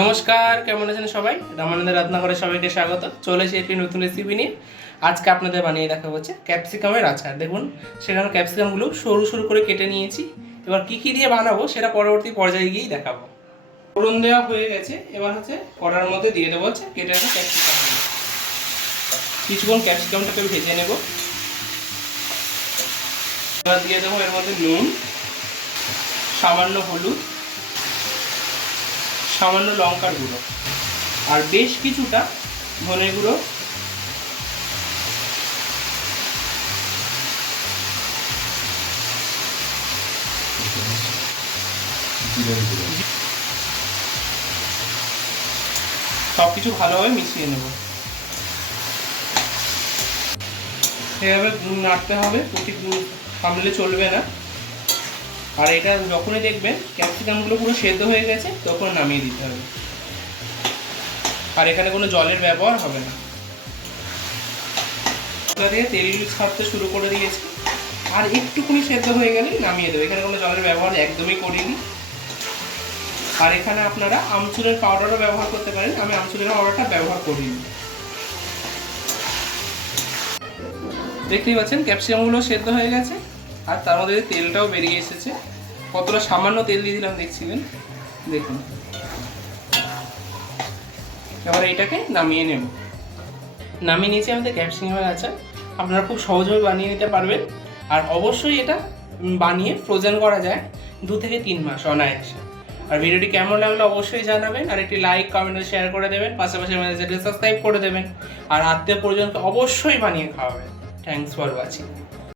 নমস্কার, কেমন আছেন সবাই? রামানন্দের রান্নাঘরে সবাইকে স্বাগত। চলে এসে একটি নতুন রেসিপি নিয়ে। আজকে আপনাদের বানিয়ে দেখাবো হচ্ছে ক্যাপসিকামের আচার। দেখুন, সেখানে ক্যাপসিকামগুলো সরু সরু করে কেটে নিয়েছি। এবার কী কী দিয়ে বানাবো সেটা পরবর্তী পর্যায়ে গিয়েই দেখাবো। ফোড়ন দেওয়া হয়ে গেছে, এবার হচ্ছে কড়ার মধ্যে দিয়ে দেবো হচ্ছে কেটে রাখা ক্যাপসিকাম। কিছুক্ষণ ক্যাপসিকামটাকে ভেজে নেব। এবার দিয়ে দেবো এর মধ্যে নুন, সামান্য হলুদ, সামান্য লঙ্কার গুঁড়ো আর বেশ কিছুটা ধনে গুঁড়ো, সব কিছু ভালোভাবে মিশিয়ে নেব। সেভাবে নাড়তে হবে, সামলে চলবে না। আর এটা যখনই দেখবেন ক্যাপসিকামগুলো পুরো সেদ্ধ হয়ে গেছে তখন নামিয়ে দিতে হবে। আর এখানে কোনো জলের ব্যবহার হবে না। দিয়ে তেল ছাড়তে শুরু করে দিয়েছি, আর একটুখানি সেদ্ধ হয়ে গেলে নামিয়ে দেবে। এখানে কোনো জলের ব্যবহার একদমই করিনি। আর এখানে আপনারা আমচুরের পাউডারও ব্যবহার করতে পারেন, আমি আমচুরের পাউডারটা ব্যবহার করিনি। দেখতেই পাচ্ছেন ক্যাপসিকামগুলো সেদ্ধ হয়ে গেছে, আর তার মধ্যে তেলটাও বেরিয়ে এসেছে। কতটা সামান্য তেল দিয়ে দিলাম দেখছিলেন, দেখুন। এবার এইটাকে নামিয়ে নেব। নামিয়ে নিয়েছি আমাদের ক্যাপসিকামের আচার। আপনারা খুব সহজভাবে বানিয়ে নিতে পারবেন। আর অবশ্যই এটা বানিয়ে ফ্রোজেন করা যায় 2 থেকে 3 মাস অনায়াসে। আর ভিডিওটি কেমন লাগলো অবশ্যই জানাবেন, আর একটি লাইক, কমেন্ট, শেয়ার করে দেবেন। পাশাপাশি আমাদের চ্যানেলটি সাবস্ক্রাইব করে দেবেন, আর আত্মীয় পরিজনকে অবশ্যই বানিয়ে খাওয়াবেন। Thanks for watching.